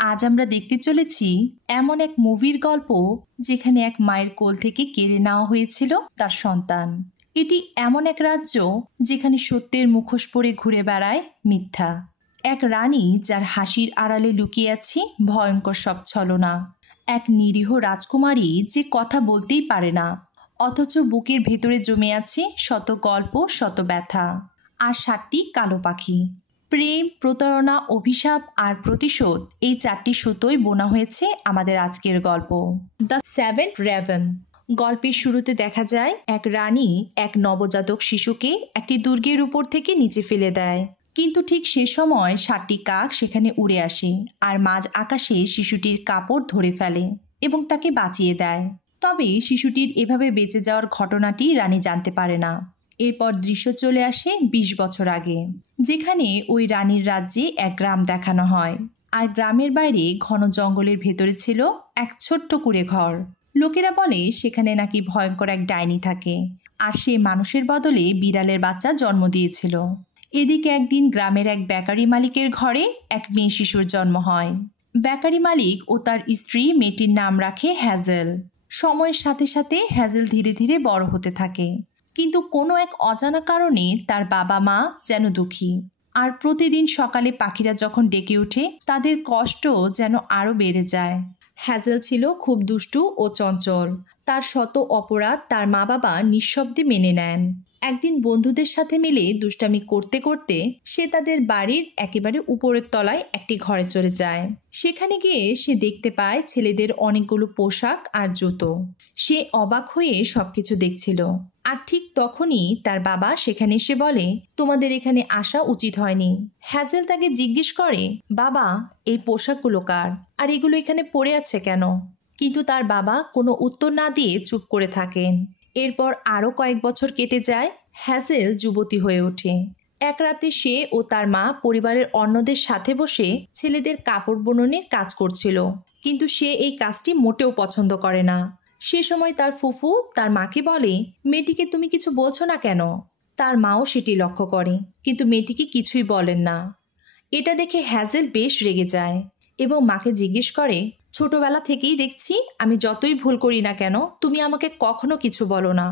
আজ আমরা দেখতে চলেছি এমন এক মুভির গল্প যেখানে এক মায়ের কোল থেকে কেড়ে নেওয়া হয়েছিল তার সন্তান। এটি এমন এক রাজ্য যেখানে সত্যের মুখোশ পরে ঘুরে বেড়ায় মিথ্যা। এক রানী যার হাসির আড়ালে লুকিয়ে আছে ভয়ঙ্কর সব ছলনা। এক নিরীহ রাজকুমারী যে কথা বলতেই পারে না, অথচ বুকের ভেতরে জমে আছে শত গল্প, শত ব্যথা। আর 7টি কালো পাখি। প্রেম, প্রতারণা, অভিশাপ আর প্রতিশোধ, এই 4টি সুতোই বোনা হয়েছে আমাদের আজকের গল্প, দ্য 7 রেভেন। গল্পের শুরুতে দেখা যায় এক রানী এক নবজাতক শিশুকে একটি দুর্গের উপর থেকে নিচে ফেলে দেয়। কিন্তু ঠিক সে সময় 7টি কাক সেখানে উড়ে আসে আর মাঝ আকাশে শিশুটির কাপড় ধরে ফেলে এবং তাকে বাঁচিয়ে দেয়। তবে শিশুটির এভাবে বেঁচে যাওয়ার ঘটনাটি রানী জানতে পারে না। এরপর দৃশ্য চলে আসে 20 বছর আগে, যেখানে ওই রানীর রাজ্যে এক গ্রাম দেখানো হয়। আর গ্রামের বাইরে ঘন জঙ্গলের ভেতরে ছিল এক ছোট্ট কুঁড়ে ঘর। লোকেরা বলে সেখানে নাকি ভয়ঙ্কর এক ডাইনি থাকে, আর সে মানুষের বদলে বিড়ালের বাচ্চা জন্ম দিয়েছিল। এদিকে একদিন গ্রামের এক বেকারি মালিকের ঘরে এক মেয়ে শিশুর জন্ম হয়। বেকারি মালিক ও তার স্ত্রী মেয়েটির নাম রাখে হ্যাজেল। সময়ের সাথে সাথে হ্যাজেল ধীরে ধীরে বড় হতে থাকে, কিন্তু কোনো এক অজানা কারণে তার বাবা মা যেন দুঃখী। আর প্রতিদিন সকালে পাখিরা যখন ডেকে ওঠে তাদের কষ্ট যেন আরও বেড়ে যায়। হ্যাজেল ছিল খুব দুষ্টু ও চঞ্চল। তার শত অপরাধ তার মা বাবা নিঃশব্দে মেনে নেন। একদিন বন্ধুদের সাথে মিলে দুষ্টামি করতে করতে সে তাদের বাড়ির একেবারে উপরের তলায় একটি ঘরে চলে যায়। সেখানে গিয়ে সে দেখতে পায় ছেলেদের অনেকগুলো পোশাক আর জুতো। সে অবাক হয়ে সবকিছু দেখছিল। আর ঠিক তখনই তার বাবা সেখানে এসে বলে, তোমাদের এখানে আসা উচিত হয়নি। হ্যাজেল তাকে জিজ্ঞেস করে, বাবা, এই পোশাকগুলো কার, আর এগুলো এখানে পড়ে আছে কেন? কিন্তু তার বাবা কোনো উত্তর না দিয়ে চুপ করে থাকেন। এরপর আরও কয়েক বছর কেটে যায়। হ্যাজেল যুবতী হয়ে ওঠে। এক রাতে সে ও তার মা পরিবারের অন্যদের সাথে বসে ছেলেদের কাপড় বুননের কাজ করছিল, কিন্তু সে এই কাজটি মোটেও পছন্দ করে না। সে সময় তার ফুফু তার মাকে বলে, মেয়েটিকে তুমি কিছু বলছো না কেন? তার মাও সেটি লক্ষ্য করে, কিন্তু মেয়েটিকে কিছুই বলেন না। এটা দেখে হ্যাজেল বেশ রেগে যায় এবং মাকে জিজ্ঞেস করে, ছোটবেলা থেকেই দেখছি আমি যতই ভুল করি না কেন তুমি আমাকে কখনো কিছু বলো না,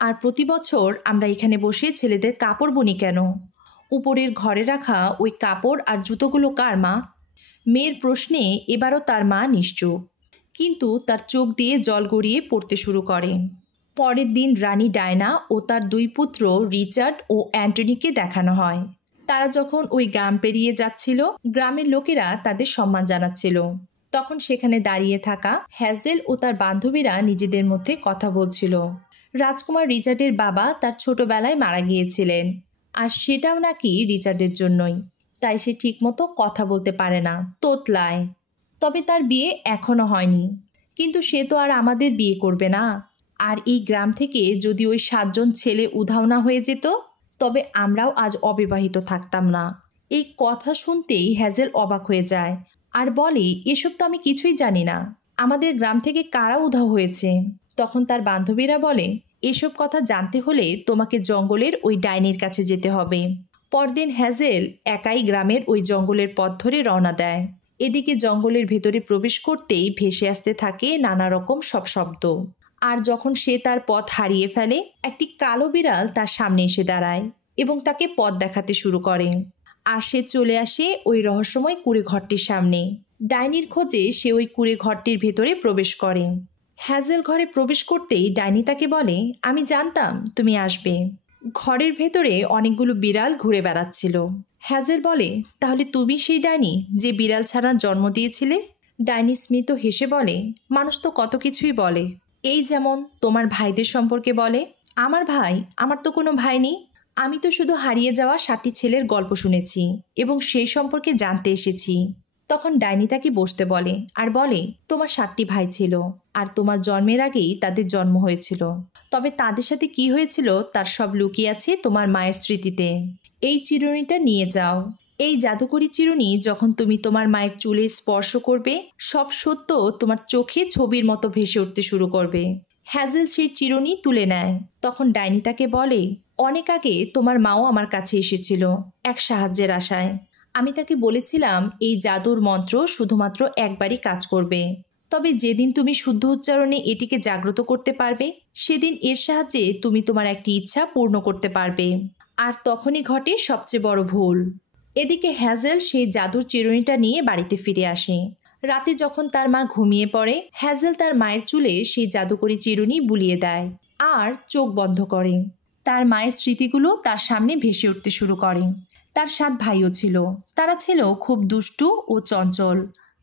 আর প্রতি বছর আমরা এখানে বসে ছেলেদের কাপড় বুনি কেন? উপরের ঘরে রাখা ওই কাপড় আর জুতোগুলো কার, মা? মেয়ের প্রশ্নে এবারও তার মা নিশ্চুপ, কিন্তু তার চোখ দিয়ে জল গড়িয়ে পড়তে শুরু করে। পরের দিন রানী ডায়না ও তার 2 পুত্র রিচার্ড ও অ্যান্টনিকে দেখানো হয়। তারা যখন ওই গ্রাম পেরিয়ে যাচ্ছিল, গ্রামের লোকেরা তাদের সম্মান জানাচ্ছিল। তখন সেখানে দাঁড়িয়ে থাকা হ্যাজেল ও তার বান্ধবীরা নিজেদের মধ্যে কথা বলছিল। রাজকুমার রিচার্ডের বাবা তার ছোটবেলায় মারা গিয়েছিলেন, আর সেটাও নাকি রিচার্ডের জন্যই। তাই সে ঠিকমতো কথা বলতে পারে না, তোতলায়। তবে তার বিয়ে এখনো হয়নি, কিন্তু সে তো আর আমাদের বিয়ে করবে না। আর এই গ্রাম থেকে যদি ওই 7 জন ছেলে উধাও না হয়ে যেত, তবে আমরাও আজ অবিবাহিত থাকতাম না। এই কথা শুনতেই হ্যাজেল অবাক হয়ে যায় আর বলে, এসব তো আমি কিছুই জানি না। আমাদের গ্রাম থেকে কারা উধাও হয়েছে? তখন তার বান্ধবীরা বলে, এসব কথা জানতে হলে তোমাকে জঙ্গলের ওই ডাইনির কাছে যেতে হবে। পরদিন হ্যাজেল একাই গ্রামের ওই জঙ্গলের পথ ধরে রওনা দেয়। এদিকে জঙ্গলের ভেতরে প্রবেশ করতেই ভেসে আসতে থাকে নানা রকম সব শব্দ। আর যখন সে তার পথ হারিয়ে ফেলে, একটি কালো বিড়াল তার সামনে এসে দাঁড়ায় এবং তাকে পথ দেখাতে শুরু করে। আর সে চলে আসে ওই রহস্যময় কুঁড়ে ঘরটির সামনে। ডাইনির খোঁজে সে ওই কুঁড়ে ঘরটির ভেতরে প্রবেশ করে। হ্যাজেল ঘরে প্রবেশ করতেই ডাইনি তাকে বলে, আমি জানতাম তুমি আসবে। ঘরের ভেতরে অনেকগুলো বিড়াল ঘুরে বেড়াচ্ছিল। হ্যাজেল বলে, তাহলে তুমি সেই ডাইনি যে বিড়াল ছাড়া জন্ম দিয়েছিলে? ডাইনি স্মিত হেসে বলে, মানুষ তো কত কিছুই বলে। এই যেমন তোমার ভাইদের সম্পর্কে বলে। আমার ভাই? আমার তো কোনো ভাই নেই। আমি তো শুধু হারিয়ে যাওয়া 7টি ছেলের গল্প শুনেছি এবং সেই সম্পর্কে জানতে এসেছি। তখন ডাইনি তাকে বসতে বলে আর বলে, তোমার 7টি ভাই ছিল, আর তোমার জন্মের আগেই তাদের জন্ম হয়েছিল। তবে তাদের সাথে কি হয়েছিল তার সব লুকিয়ে আছে তোমার মায়ের স্মৃতিতে। এই চিরুনিটা নিয়ে যাও। এই জাদুকরি চিরুনি যখন তুমি তোমার মায়ের চুলে স্পর্শ করবে, সব সত্য তোমার চোখে ছবির মতো ভেসে উঠতে শুরু করবে। হ্যাজেল সেই চিরুনি তুলে নেয়। তখন ডাইনি তাকে বলে, অনেক আগে তোমার মাও আমার কাছে এসেছিল এক সাহায্যের আশায়। আমি তাকে বলেছিলাম এই জাদুর মন্ত্র শুধুমাত্র একবারই কাজ করবে, তবে যেদিন তুমি শুদ্ধ উচ্চারণে এটিকে জাগ্রত করতে পারবে সেদিন এর সাহায্যে তুমি তোমার একটি ইচ্ছা পূর্ণ করতে পারবে। আর তখনই ঘটে সবচেয়ে বড় ভুল। এদিকে হ্যাজেল সেই জাদুর চিরুনিটা নিয়ে বাড়িতে ফিরে আসে। রাতে যখন তার মা ঘুমিয়ে পড়ে, হ্যাজেল তার মায়ের চুলে সেই জাদুকরি চিরুনি বুলিয়ে দেয় আর চোখ বন্ধ করে। তার মায়ের স্মৃতিগুলো তার সামনে ভেসে উঠতে শুরু করে। তার 7 ভাইও ছিল। তারা ছিল খুব দুষ্টু ও চঞ্চল।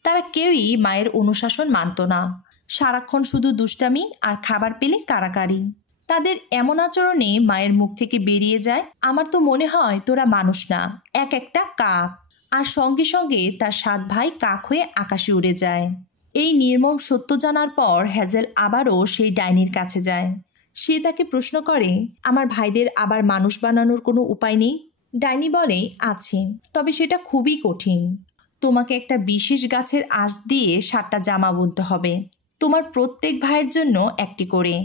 তারা কেউই মায়ের অনুশাসন মানত না। সারাক্ষণ শুধু দুষ্টামি আর খাবার পেলে কাড়াকাড়ি। তাদের এমন আচরণে মায়ের মুখ থেকে বেরিয়ে যায়, আমার তো মনে হয় তোরা মানুষ না, এক একটা কাক। আর সঙ্গে সঙ্গে তার 7 ভাই কাক হয়ে আকাশে উড়ে যায়। এই নির্মম সত্য জানার পর হ্যাজেল আবারও সেই ডাইনির কাছে যায়। সে তাকে প্রশ্ন করে, আমার ভাইদের আবার মানুষ বানানোর কোনো উপায় নেই? ডাইনি বলে, আছে, তবে সেটা খুবই কঠিন। তোমাকে একটা বিশেষ গাছের আঁশ দিয়ে 7টা জামা বুনতে হবে, তোমার প্রত্যেক ভাইয়ের জন্য একটি করে।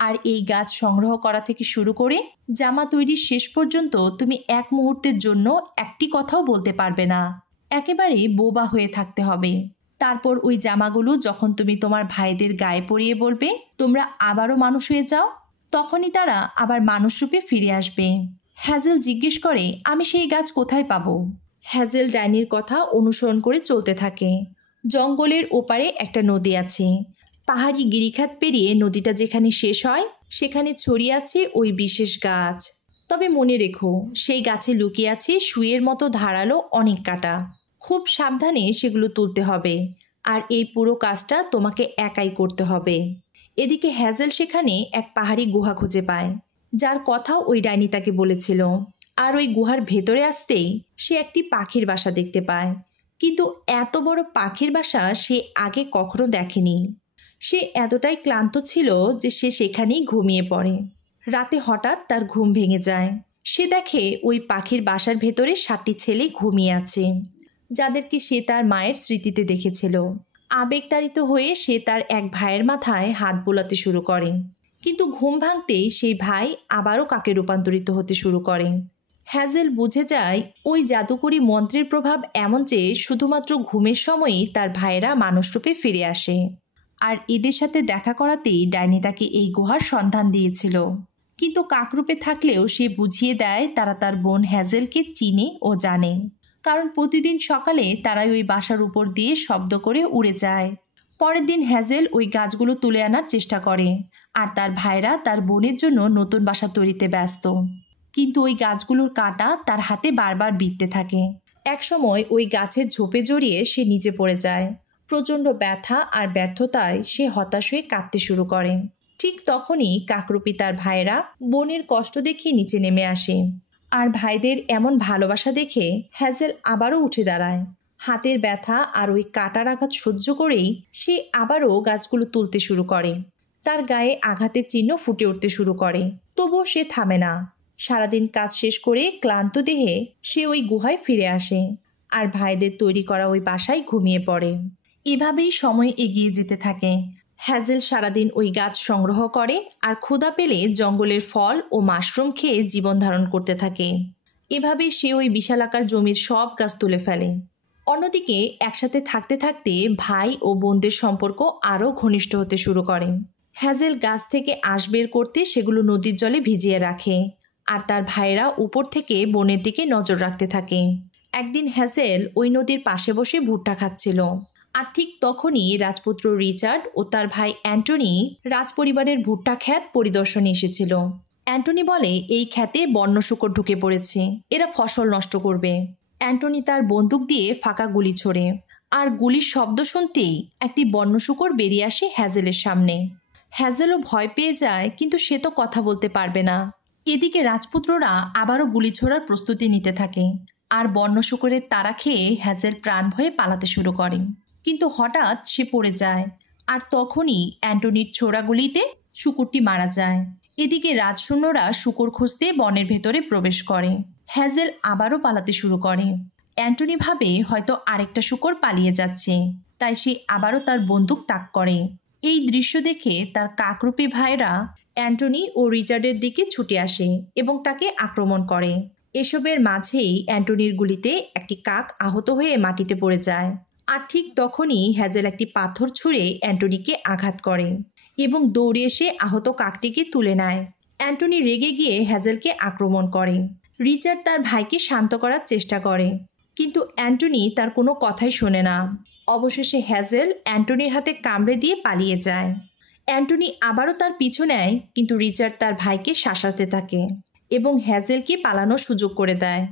আর এই গাছ সংগ্রহ করা থেকে শুরু করে জামা তৈরির শেষ পর্যন্ত তুমি এক মুহূর্তের জন্য একটি কথাও বলতে পারবে না। একেবারে বোবা হয়ে থাকতে হবে। তারপর ওই জামাগুলো যখন তুমি তোমার ভাইদের গায়ে পরিয়ে বলবে তোমরা আবারও মানুষ হয়ে যাও, তখনই তারা আবার মানুষ রূপে ফিরে আসবে। হ্যাজেল জিজ্ঞেস করে, আমি সেই গাছ কোথায় পাবো? হ্যাজেল ডাইনির কথা অনুসরণ করে চলতে থাকে। জঙ্গলের ওপারে একটা নদী আছে। পাহাড়ি গিরিখাত পেরিয়ে নদীটা যেখানে শেষ হয় সেখানে ছড়িয়ে আছে ওই বিশেষ গাছ। তবে মনে রেখো, সেই গাছে লুকিয়ে আছে সুইয়ের মতো ধারালো অনেক কাঁটা। খুব সাবধানে সেগুলো তুলতে হবে, আর এই পুরো কাজটা তোমাকে একাই করতে হবে। এদিকে হ্যাজেল সেখানে এক পাহাড়ি গুহা খুঁজে পায়, যার কথা ওই ডাইনি তাকে বলেছিল। আর ওই গুহার ভেতরে আসতেই সে একটি পাখির বাসা দেখতে পায়, কিন্তু এত বড় পাখির বাসা সে আগে কখনো দেখেনি। সে এতটাই ক্লান্ত ছিল যে সে সেখানেই ঘুমিয়ে পড়ে। রাতে হঠাৎ তার ঘুম ভেঙে যায়। সে দেখে ওই পাখির বাসার ভেতরে 7টি ছেলে ঘুমিয়ে আছে, যাদেরকে সে তার মায়ের স্মৃতিতে দেখেছিল। আবেগতাড়িত হয়ে সে তার এক ভাইয়ের মাথায় হাত বোলাতে শুরু করে, কিন্তু ঘুম ভাঙতেই সেই ভাই আবারও কাকে রূপান্তরিত হতে শুরু করে। হ্যাজেল বুঝে যায় ওই জাদুকরি মন্ত্রের প্রভাব এমন যে শুধুমাত্র ঘুমের সময়ই তার ভাইয়েরা মানুষরূপে ফিরে আসে। আর এদের সাথে দেখা করাতেই ডাইনি তাকে এই গুহার সন্ধান দিয়েছিল। কিন্তু কাকরূপে থাকলেও সে বুঝিয়ে দেয় তারা তার বোন হ্যাজেলকে চিনে ও জানে, কারণ প্রতিদিন সকালে তারাই ওই বাসার উপর দিয়ে শব্দ করে উড়ে যায়। পরের দিন হ্যাজেল ওই গাছগুলো তুলে আনার চেষ্টা করে, আর তার ভাইরা তার বোনের জন্য নতুন বাসা তৈরিতে ব্যস্ত। কিন্তু ওই গাছগুলোর কাঁটা তার হাতে বারবার বিঁধতে থাকে। একসময় ওই গাছের ঝোপে জড়িয়ে সে নিচে পড়ে যায়। প্রচণ্ড ব্যথা আর ব্যর্থতায় সে হতাশ হয়ে কাঁদতে শুরু করে। ঠিক তখনই কাকরূপী তার ভাইরা বোনের কষ্ট দেখে নিচে নেমে আসে। আর ভাইদের এমন ভালোবাসা দেখে হ্যাজেল আবারও উঠে দাঁড়ায়। হাতের ব্যথা আর ওই কাটার আঘাত সহ্য করেই সে আবারও গাছগুলো তুলতে শুরু করে। তার গায়ে আঘাতের চিহ্ন ফুটে উঠতে শুরু করে, তবুও সে থামে না। সারাদিন কাজ শেষ করে ক্লান্ত দেহে সে ওই গুহায় ফিরে আসে, আর ভাইদের তৈরি করা ওই বাসায় ঘুমিয়ে পড়ে। এভাবেই সময় এগিয়ে যেতে থাকে। হ্যাজেল সারাদিন ওই গাছ সংগ্রহ করে আর ক্ষুধা পেলে জঙ্গলের ফল ও মাশরুম খেয়ে জীবন ধারণ করতে থাকে। এভাবেই সে ওই বিশালাকার জমির সব গাছ তুলে ফেলে। অন্যদিকে একসাথে থাকতে থাকতে ভাই ও বোনদের সম্পর্ক আরও ঘনিষ্ঠ হতে শুরু করে। হ্যাজেল গাছ থেকে আঁশ বের করতে সেগুলো নদীর জলে ভিজিয়ে রাখে, আর তার ভাইরা উপর থেকে বোনের দিকে নজর রাখতে থাকে। একদিন হ্যাজেল ওই নদীর পাশে বসে ভুট্টা খাচ্ছিল, আর ঠিক তখনই রাজপুত্র রিচার্ড ও তার ভাই অ্যান্টনি রাজপরিবারের ভুট্টা ক্ষেত পরিদর্শনে এসেছিল। অ্যান্টনি বলে, এই ক্ষেতে বন্য শূকর ঢুকে পড়েছে, এরা ফসল নষ্ট করবে। অ্যান্টনি তার বন্দুক দিয়ে ফাঁকা গুলি ছোড়ে, আর গুলির শব্দ শুনতেই একটি বন্য শূকর বেরিয়ে আসে হ্যাজেলের সামনে। হ্যাজেলও ভয় পেয়ে যায়, কিন্তু সে তো কথা বলতে পারবে না। এদিকে রাজপুত্ররা আবারও গুলি ছোড়ার প্রস্তুতি নিতে থাকে, আর বন্য শূকরের তাড়া খেয়ে হ্যাজেল প্রাণ ভয়ে পালাতে শুরু করে। কিন্তু হঠাৎ সে পড়ে যায়, আর তখনই অ্যান্টনির ছোড়া গুলিতে শূকরটি মারা যায়। এদিকে রাজসৈন্যরা শূকর খুঁজতে বনের ভেতরে প্রবেশ করে। হ্যাজেল আবারও পালাতে শুরু করে। অ্যান্টনি ভাবে হয়তো আরেকটা শূকর পালিয়ে যাচ্ছে, তাই সে আবারও তার বন্দুক তাক করে। এই দৃশ্য দেখে তার কাকরূপী ভাইরা অ্যান্টনি ও রিচার্ডের দিকে ছুটে আসে এবং তাকে আক্রমণ করে। এসবের মাঝেই অ্যান্টনির গুলিতে একটি কাক আহত হয়ে মাটিতে পড়ে যায়। আর ঠিক তখনই হ্যাজেল একটি পাথর ছুঁড়ে অ্যান্টনিকে আঘাত করে এবং দৌড়ে এসে আহত কাকটিকে তুলে নেয়। অ্যান্টনি রেগে গিয়ে হ্যাজেলকে আক্রমণ করে। রিচার্ড তার ভাইকে শান্ত করার চেষ্টা করে, কিন্তু অ্যান্টনি তার কোনো কথাই শোনে না। অবশেষে হ্যাজেল অ্যান্টনির হাতে কামড়ে দিয়ে পালিয়ে যায়। অ্যান্টনি আবারও তার পিছু নেয়, কিন্তু রিচার্ড তার ভাইকে শাসাতে থাকে এবং হ্যাজেলকে পালানোর সুযোগ করে দেয়।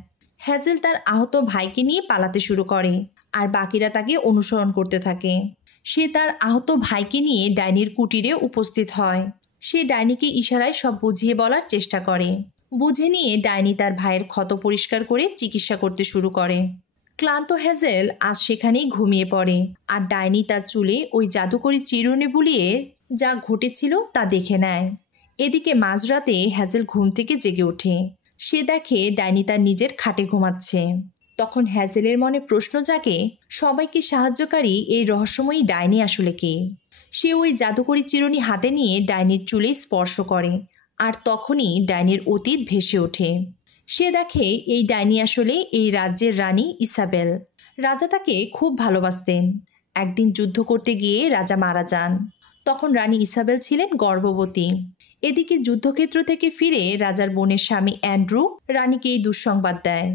হ্যাজেল তার আহত ভাইকে নিয়ে পালাতে শুরু করে আর বাকিরা তাকে অনুসরণ করতে থাকে। সে তার আহত ভাইকে নিয়ে ডাইনির কুটিরে উপস্থিত হয়। সে ডাইনিকে ইশারায় সব বুঝিয়ে বলার চেষ্টা করে। বুঝে নিয়ে ডাইনি তার ভাইয়ের ক্ষত পরিষ্কার করে চিকিৎসা করতে শুরু করে। ক্লান্ত হ্যাজেল আজ সেখানেই ঘুমিয়ে পড়ে আর ডাইনি তার চুলে ওই জাদুকরি চিরুনি বুলিয়ে যা ঘটেছিল তা দেখে নেয়। এদিকে মাঝরাতে হ্যাজেল ঘুম থেকে জেগে ওঠে। সে দেখে ডাইনি তার নিজের খাটে ঘুমাচ্ছে। তখন হ্যাজেলের মনে প্রশ্ন জাগে, সবাইকে সাহায্যকারী এই রহস্যময়ী ডাইনি আসলে কে? সে ওই জাদুকরি চিরুনি হাতে নিয়ে ডাইনির চুলে স্পর্শ করে আর তখনই ডাইনির অতীত ভেসে ওঠে। সে দেখে এই ডাইনি আসলে এই রাজ্যের রানী ইসাবেল। রাজা তাকে খুব ভালোবাসতেন। একদিন যুদ্ধ করতে গিয়ে রাজা মারা যান। তখন রানী ইসাবেল ছিলেন গর্ভবতী। এদিকে যুদ্ধক্ষেত্র থেকে ফিরে রাজার বোনের স্বামী অ্যান্ড্রু রানীকে এই দুঃসংবাদ দেয়।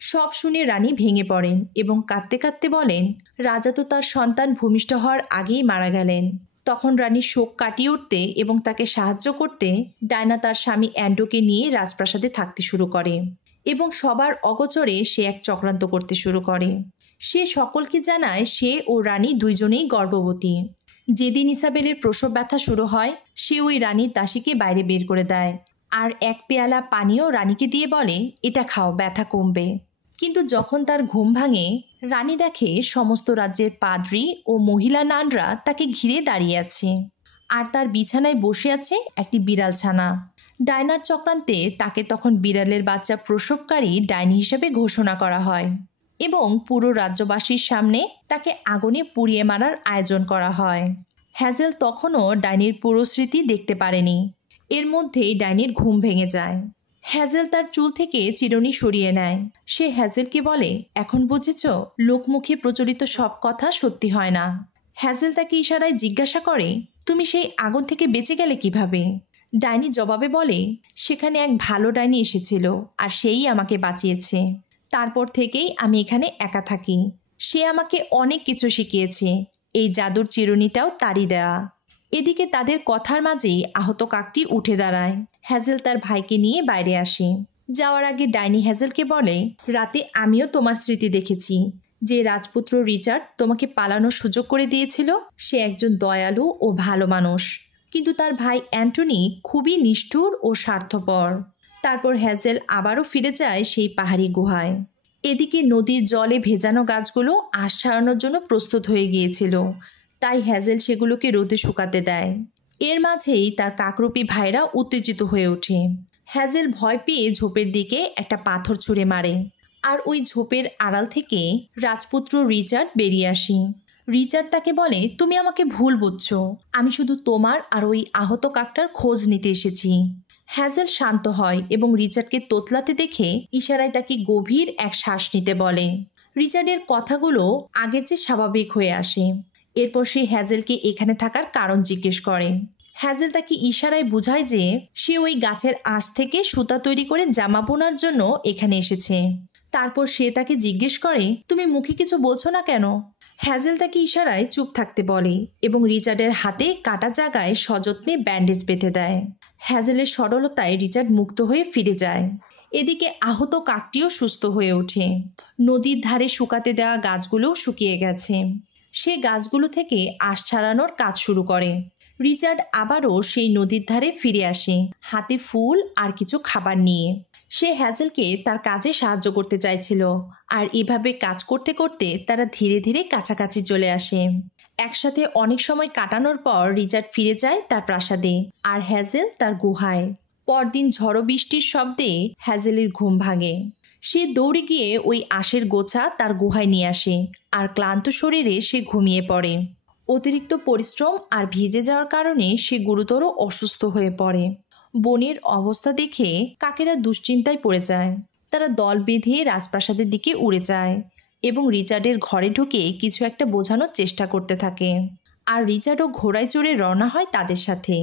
সব শুনে রানী ভেঙে পড়েন এবং কাঁদতে কাঁদতে বলেন, রাজা তো তার সন্তান ভূমিষ্ঠ হওয়ার আগেই মারা গেলেন। তখন রানী শোক কাটিয়ে উঠতে এবং তাকে সাহায্য করতে ডায়না তার স্বামী অ্যান্ড্রুকে নিয়ে রাজপ্রাসাদে থাকতে শুরু করে এবং সবার অগোচরে সে এক চক্রান্ত করতে শুরু করে। সে সকলকে জানায় সে ও রানী দুইজনেই গর্ভবতী। যেদিন ইসাবেলের প্রসব ব্যথা শুরু হয়, সে ওই রানীর দাসীকে বাইরে বের করে দেয় আর এক পেয়ালা পানীয় রানীকে দিয়ে বলে, এটা খাও, ব্যথা কমবে। কিন্তু যখন তার ঘুম ভাঙে, রানী দেখে সমস্ত রাজ্যের পাদ্রী ও মহিলা নানরা তাকে ঘিরে দাঁড়িয়ে আছে আর তার বিছানায় বসে আছে একটি বিড়াল ছানা। ডায়নার চক্রান্তে তাকে তখন বিড়ালের বাচ্চা প্রসবকারী ডাইনি হিসেবে ঘোষণা করা হয় এবং পুরো রাজ্যবাসীর সামনে তাকে আগুনে পুড়িয়ে মারার আয়োজন করা হয়। হ্যাজেল তখনও ডাইনির পুরো স্মৃতি দেখতে পারেনি। এর মধ্যেই ডাইনির ঘুম ভেঙে যায়। হ্যাজেল তার চুল থেকে চিরুনি সরিয়ে নেয়। সে হ্যাজেলকে বলে, এখন বুঝেছ, লোকমুখে প্রচলিত সব কথা সত্যি হয় না। হ্যাজেল তাকে ইশারায় জিজ্ঞাসা করে, তুমি সেই আগুন থেকে বেঁচে গেলে কিভাবে? ডাইনি জবাবে বলে, সেখানে এক ভালো ডাইনি এসেছিল আর সেই আমাকে বাঁচিয়েছে। তারপর থেকেই আমি এখানে একা থাকি। সে আমাকে অনেক কিছু শিখিয়েছে। এই জাদুর চিরুনিটাও তারই দেয়া। এদিকে তাদের কথার মাঝেই আহত কাকটি উঠে দাঁড়ায়। হ্যাজেল তার ভাইকে নিয়ে বাইরে আসে। যাওয়ার আগে ডাইনি হ্যাজেলকে বলে, রাতে আমিও তোমার স্মৃতি দেখেছি। যে রাজপুত্র রিচার্ড তোমাকে পালানোর সুযোগ করে দিয়েছিল, সে একজন দয়ালু ও ভালো মানুষ, কিন্তু তার ভাই অ্যান্টনি খুবই নিষ্ঠুর ও স্বার্থপর। তারপর হ্যাজেল আবারও ফিরে যায় সেই পাহাড়ি গুহায়। এদিকে নদীর জলে ভেজানো গাছগুলো আশ ছাড়ানোর জন্য প্রস্তুত হয়ে গিয়েছিল, তাই হ্যাজেল সেগুলোকে রোদে শুকাতে দেয়। এর মাঝেই তার কাকরূপী ভাইরা উত্তেজিত হয়ে ওঠে। হ্যাজেল ভয় পেয়ে ঝোপের দিকে একটা পাথর ছুঁড়ে মারে আর ওই ঝোপের আড়াল থেকে রাজপুত্র রিচার্ড বেরিয়ে আসে। রিচার্ড তাকে বলে, তুমি আমাকে ভুল বুঝছো। আমি শুধু তোমার আর ওই আহত কাকটার খোঁজ নিতে এসেছি। হ্যাজেল শান্ত হয় এবং রিচার্ডকে তোতলাতে দেখে ইশারায় তাকে গভীর এক শ্বাস নিতে বলে। রিচার্ডের কথাগুলো আগের চেয়ে স্বাভাবিক হয়ে আসে। এরপর সে হ্যাজেলকে এখানে থাকার কারণ জিজ্ঞেস করে। হ্যাজেল তাকে ইশারায় বোঝায় যে সে ওই গাছের আঁশ থেকে সুতা তৈরি করে জামা বোনার জন্য এখানে এসেছে। তারপর সে তাকে জিজ্ঞেস করে, তুমি মুখে কিছু বলছো না কেন? হ্যাজেল তাকে ইশারায় চুপ থাকতে বলে এবং রিচার্ডের হাতে কাটা জায়গায় সযত্নে ব্যান্ডেজ বেঁধে দেয়। হ্যাজেলের সরলতায় রিচার্ড মুক্ত হয়ে ফিরে যায়। এদিকে আহত কাকটিও সুস্থ হয়ে ওঠে। নদীর ধারে শুকাতে দেওয়া গাছগুলোও শুকিয়ে গেছে। সে গাছগুলো থেকে আঁশ ছাড়ানোর কাজ শুরু করে। রিচার্ড আবারও সেই নদীর ধারে ফিরে আসে, হাতে ফুল আর কিছু খাবার নিয়ে। সে হ্যাজেলকে তার কাজে সাহায্য করতে চাইছিল আর এভাবে কাজ করতে করতে তারা ধীরে ধীরে কাছাকাছি চলে আসে। একসাথে অনেক সময় কাটানোর পর রিচার্ড ফিরে যায় তার প্রাসাদে আর হ্যাজেল তার গুহায়। পরদিন ঝড়ো বৃষ্টির শব্দে হ্যাজেলের ঘুম ভাঙে। সে দৌড়ে গিয়ে ওই আঁশের গোছা তার গুহায় নিয়ে আসে আর ক্লান্ত শরীরে সে ঘুমিয়ে পড়ে। অতিরিক্ত পরিশ্রম আর ভিজে যাওয়ার কারণে সে গুরুতর অসুস্থ হয়ে পড়ে। বনের অবস্থা দেখে কাকেরা দুশ্চিন্তায় পড়ে যায়। তারা দল বেঁধে রাজপ্রাসাদের দিকে উড়ে যায় এবং রিচার্ডের ঘরে ঢুকে কিছু একটা বোঝানোর চেষ্টা করতে থাকে। আর রিচার্ডও ঘোড়ায় চড়ে রওনা হয় তাদের সাথে।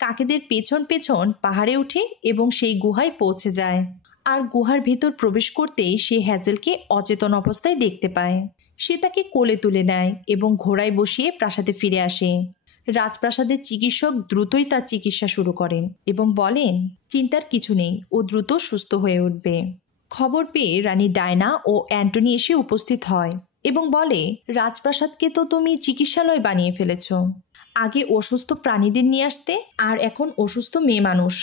কাকেদের পেছন পেছন পাহাড়ে ওঠে এবং সেই গুহায় পৌঁছে যায়। আর গুহার ভেতর প্রবেশ করতেই সে হ্যাজেলকে অচেতন অবস্থায় দেখতে পায়। সে তাকে কোলে তুলে নেয় এবং ঘোড়ায় বসিয়ে প্রাসাদে ফিরে আসে। রাজপ্রাসাদের চিকিৎসক দ্রুতই তার চিকিৎসা শুরু করেন এবং বলেন, চিন্তার কিছু নেই, ও দ্রুত সুস্থ হয়ে উঠবে। খবর পেয়ে রানী ডায়না ও অ্যান্টনি এসে উপস্থিত হয় এবং বলে, রাজপ্রাসাদকে তো তুমি চিকিৎসালয় বানিয়ে ফেলেছ। আগে অসুস্থ প্রাণীদের নিয়ে আসতে, আর এখন অসুস্থ মেয়ে মানুষ,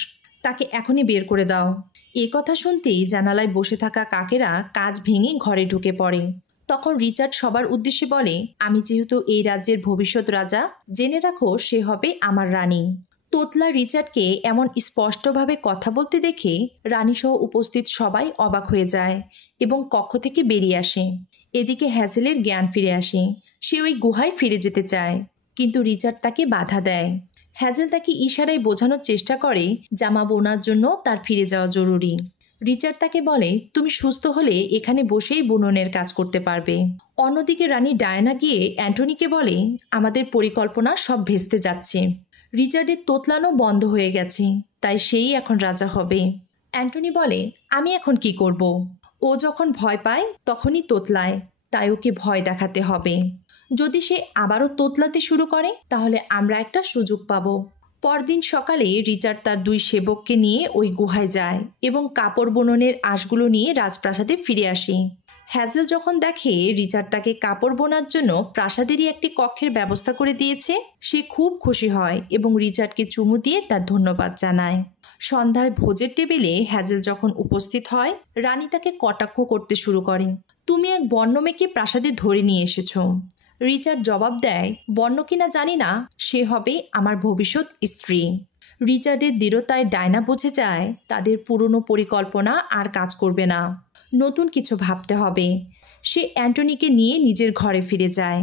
তাকে এখনই বের করে দাও। এ কথা শুনতেই জানালায় বসে থাকা কাকেরা কাঁচ ভেঙে ঘরে ঢুকে পড়ে। তখন রিচার্ড সবার উদ্দেশ্যে বলে, আমি যেহেতু এই রাজ্যের ভবিষ্যৎ রাজা, জেনে রাখো সে হবে আমার রানী। তোতলা রিচার্ডকে এমন স্পষ্টভাবে কথা বলতে দেখে রানীসহ উপস্থিত সবাই অবাক হয়ে যায় এবং কক্ষ থেকে বেরিয়ে আসে। এদিকে হ্যাজেলের জ্ঞান ফিরে আসে। সে ওই গুহায় ফিরে যেতে চায়, কিন্তু রিচার্ড তাকে বাধা দেয়। হ্যাজেল তাকে ইশারায় বোঝানোর চেষ্টা করে জামা বোনার জন্য তার ফিরে যাওয়া জরুরি। রিচার্ড তাকে বলে, তুমি সুস্থ হলে এখানে বসেই বুননের কাজ করতে পারবে। অন্যদিকে রানী ডায়না গিয়ে অ্যান্টনিকে বলে, আমাদের পরিকল্পনা সব ভেস্তে যাচ্ছে। রিচার্ডের তোতলানো বন্ধ হয়ে গেছে, তাই সেই এখন রাজা হবে। অ্যান্টনি বলে, আমি এখন কি করব? ও যখন ভয় পায় তখনই তোতলায়, তাই ওকে ভয় দেখাতে হবে। যদি সে আবারও তোতলাতে শুরু করে তাহলে আমরা একটা সুযোগ পাব। পরদিন সকালে রিচার্ড তার 2 সেবককে নিয়ে ওই গুহায় যায় এবং কাপড় বুননের আঁশগুলো নিয়ে রাজপ্রাসাদে ফিরে আসে। হ্যাজেল যখন দেখে রিচার্ড তাকে কাপড় বোনার জন্য প্রাসাদেরই একটি কক্ষের ব্যবস্থা করে দিয়েছে, সে খুব খুশি হয় এবং রিচার্ডকে চুমু দিয়ে তার ধন্যবাদ জানায়। সন্ধ্যায় ভোজের টেবিলে হ্যাজেল যখন উপস্থিত হয়, রানী তাকে কটাক্ষ করতে শুরু করে, তুমি এক বন্য মেয়েকে প্রাসাদে ধরে নিয়ে এসেছো। রিচার্ড জবাব দেয়, বন্য কিনা জানি না, সে হবে আমার ভবিষ্যৎ স্ত্রী। রিচার্ডের দৃঢ়তায় ডায়না বুঝে যায় তাদের পুরনো পরিকল্পনা আর কাজ করবে না, নতুন কিছু ভাবতে হবে। সে অ্যান্টনিকে নিয়ে নিজের ঘরে ফিরে যায়।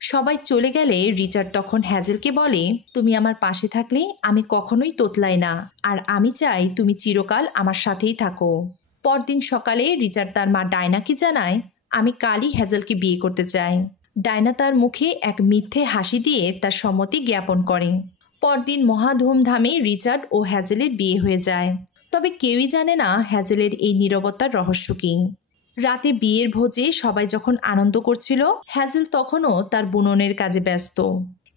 সবাই চলে গেলে রিচার্ড তখন হ্যাজেলকে বলে, তুমি আমার পাশে থাকলে আমি কখনোই তোতলাই না, আর আমি চাই তুমি চিরকাল আমার সাথেই থাকো। পরদিন সকালে রিচার্ড তার মা ডায়নাকে জানায়, আমি কালই হ্যাজেলকে বিয়ে করতে চাই। ডায়না তার মুখে এক মিথ্যে হাসি দিয়ে তার সম্মতি জ্ঞাপন করে। পরদিন মহা ধুমধামে রিচার্ড ও হ্যাজেলের বিয়ে হয়ে যায়। তবে কেউই জানে না হ্যাজেলের এই নীরবতার রহস্য কী। রাতে বিয়ের ভোজে সবাই যখন আনন্দ করছিল, হ্যাজেল তখনও তার বুননের কাজে ব্যস্ত।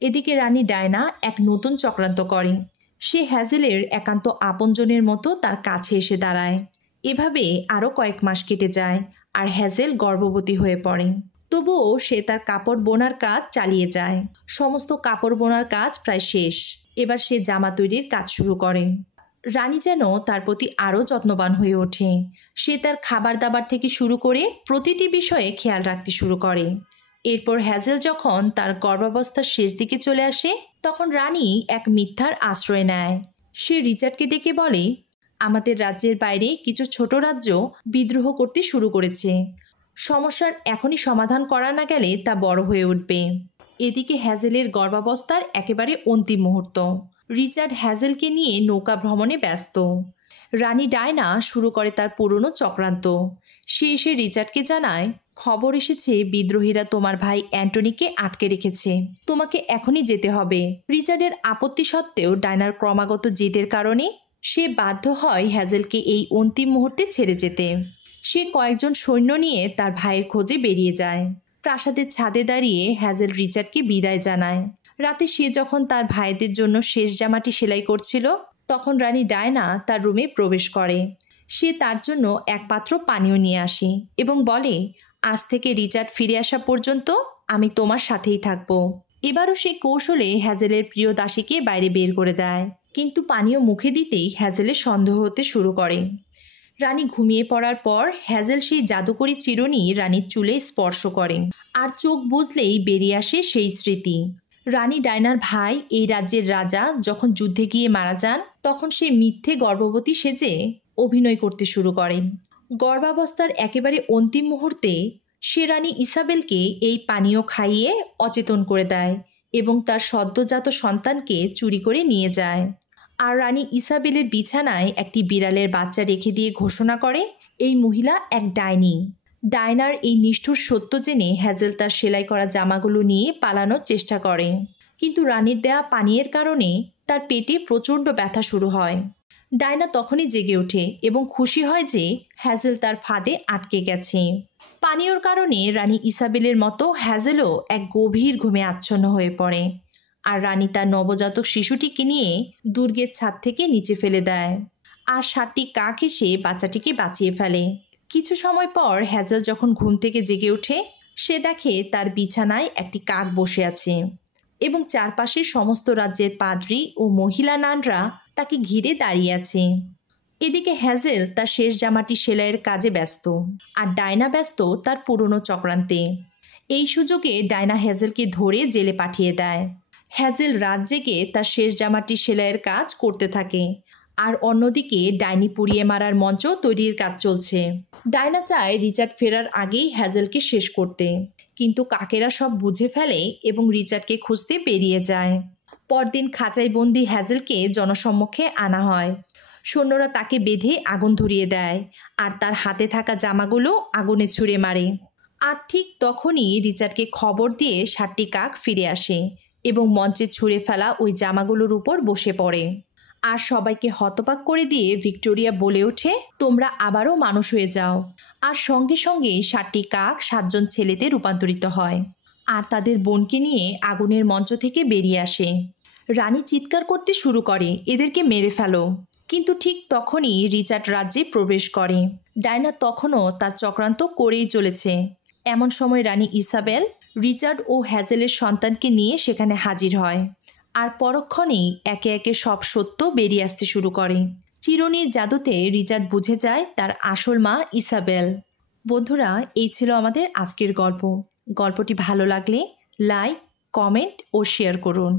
এদিকে রানী ডায়না এক নতুন চক্রান্ত করে। সে হ্যাজেলের একান্ত আপনজনের মতো তার কাছে এসে দাঁড়ায়। এভাবে আরও কয়েক মাস কেটে যায় আর হ্যাজেল গর্ভবতী হয়ে পড়ে। তবুও সে তার কাপড় বোনার কাজ চালিয়ে যায়। সমস্ত কাপড় বোনার কাজ প্রায় শেষ। এবার সে জামা তৈরির কাজ শুরু করে। রানী যেন তার প্রতি আরও যত্নবান হয়ে ওঠে। সে তার খাবার দাবার থেকে শুরু করে প্রতিটি বিষয়ে খেয়াল রাখতে শুরু করে। এরপর হ্যাজেল যখন তার গর্ভাবস্থার শেষ দিকে চলে আসে, তখন রানী এক মিথ্যার আশ্রয় নেয়। সে রিচার্ডকে ডেকে বলে, আমাদের রাজ্যের বাইরে কিছু ছোট রাজ্য বিদ্রোহ করতে শুরু করেছে। সমস্যার এখনই সমাধান করা না গেলে তা বড় হয়ে উঠবে। এদিকে হ্যাজেলের গর্ভাবস্থার একেবারে অন্তিম মুহূর্ত। রিচার্ড হ্যাজেলকে নিয়ে নৌকা ভ্রমণে ব্যস্ত। রানী ডায়না শুরু করে তার পুরনো চক্রান্ত। সে এসে রিচার্ডকে জানায়, খবর এসেছে বিদ্রোহীরা তোমার ভাই অ্যান্টনিকে আটকে রেখেছে, তোমাকে এখনই যেতে হবে। রিচার্ডের আপত্তি সত্ত্বেও ডায়নার ক্রমাগত জেদের কারণে সে বাধ্য হয় হ্যাজেলকে এই অন্তিম মুহূর্তে ছেড়ে যেতে। সে কয়েকজন সৈন্য নিয়ে তার ভাইয়ের খোঁজে বেরিয়ে যায়। প্রাসাদের ছাদে দাঁড়িয়ে হ্যাজেল রিচার্ডকে বিদায় জানায়। রাতে সে যখন তার ভাইদের জন্য শেষ জামাটি সেলাই করছিল, তখন রানী ডায়না তার রুমে প্রবেশ করে। সে তার জন্য এক পাত্র পানীয় নিয়ে আসে এবং বলে, আজ থেকে রিচার্ড ফিরে আসা পর্যন্ত আমি তোমার সাথেই থাকব। এবারও সে কৌশলে হ্যাজেলের প্রিয় দাসীকে বাইরে বের করে দেয়, কিন্তু পানীয় মুখে দিতেই হ্যাজেলের সন্দেহ হতে শুরু করে। রানী ঘুমিয়ে পড়ার পর হ্যাজেল সেই জাদুকরি চিরুনি রানীর চুলে স্পর্শ করে, আর চোখ বুজলেই বেরিয়ে আসে সেই স্মৃতি। রানী ডায়নার ভাই এই রাজ্যের রাজা যখন যুদ্ধে গিয়ে মারা যান, তখন সে মিথ্যে গর্ভবতী সেজে অভিনয় করতে শুরু করেন। গর্ভাবস্থার একেবারে অন্তিম মুহূর্তে সে রানী ইসাবেলকে এই পানীয় খাইয়ে অচেতন করে দেয় এবং তার সদ্যজাত সন্তানকে চুরি করে নিয়ে যায়। আর রানী ইসাবেলের বিছানায় একটি বিড়ালের বাচ্চা রেখে দিয়ে ঘোষণা করে, এই মহিলা এক ডাইনি। ডায়নার এই নিষ্ঠুর সত্য জেনে হ্যাজেল তার সেলাই করা জামাগুলো নিয়ে পালানোর চেষ্টা করে, কিন্তু রানীর দেয়া পানীয়ের কারণে তার পেটে প্রচণ্ড ব্যথা শুরু হয়। ডায়না তখনই জেগে ওঠে এবং খুশি হয় যে হ্যাজেল তার ফাঁদে আটকে গেছে। পানীয়র কারণে রানী ইসাবেলের মতো হ্যাজেলও এক গভীর ঘুমে আচ্ছন্ন হয়ে পড়ে, আর রানী তার নবজাতক শিশুটিকে নিয়ে দুর্গের ছাদ থেকে নিচে ফেলে দেয়, আর 7টি কাক এসে বাচ্চাটিকে বাঁচিয়ে ফেলে। কিছু সময় পর হ্যাজেল যখন ঘুম থেকে জেগে ওঠে, সে দেখে তার বিছানায় একটি কাক বসে আছে এবং চারপাশে সমস্ত রাজ্যের পাদ্রী ও মহিলা নানরা তাকে ঘিরে দাঁড়িয়ে আছে। এদিকে হ্যাজেল তার শেষ জামাটি সেলাইয়ের কাজে ব্যস্ত, আর ডায়না ব্যস্ত তার পুরনো চক্রান্তে। এই সুযোগে ডায়না হ্যাজেলকে ধরে জেলে পাঠিয়ে দেয়। হ্যাজেল রাত জেগে তার শেষ জামাটি সেলাইয়ের কাজ করতে থাকে, আর অন্যদিকে ডাইনি পুড়িয়ে মারার মঞ্চ তৈরির কাজ চলছে। ডায়না চায় রিচার্ড ফেরার আগেই হ্যাজেলকে শেষ করতে, কিন্তু কাকেরা সব বুঝে ফেলে এবং রিচার্ডকে খুঁজতে বেরিয়ে যায়। পরদিন খাঁচায় বন্দি হ্যাজেলকে জনসম্মুখে আনা হয়। সৈন্যরা তাকে বেঁধে আগুন ধরিয়ে দেয়, আর তার হাতে থাকা জামাগুলো আগুনে ছুঁড়ে মারে। আর ঠিক তখনই রিচার্ডকে খবর দিয়ে 7টি কাক ফিরে আসে এবং মঞ্চে ছুঁড়ে ফেলা ওই জামাগুলোর উপর বসে পড়ে। আর সবাইকে হতবাক করে দিয়ে ভিক্টোরিয়া বলে ওঠে, তোমরা আবারও মানুষ হয়ে যাও। আর সঙ্গে সঙ্গে 7টি কাক 7জন ছেলেতে রূপান্তরিত হয়, আর তাদের বোনকে নিয়ে আগুনের মঞ্চ থেকে বেরিয়ে আসে। রানী চিৎকার করতে শুরু করে, এদেরকে মেরে ফেলো। কিন্তু ঠিক তখনই রিচার্ড রাজ্যে প্রবেশ করে। ডায়না তখনও তার চক্রান্ত করেই চলেছে। এমন সময় রানী ইসাবেল রিচার্ড ও হ্যাজেলের সন্তানকে নিয়ে সেখানে হাজির হয়, আর পরক্ষণেই একে একে সব সত্য বেরিয়ে আসতে শুরু করে। চিরুনির জাদুতে রিচার্ড বুঝে যায় তার আসল মা ইসাবেল। বন্ধুরা, এই ছিল আমাদের আজকের গল্প। গল্পটি ভালো লাগলে লাইক, কমেন্ট ও শেয়ার করুন।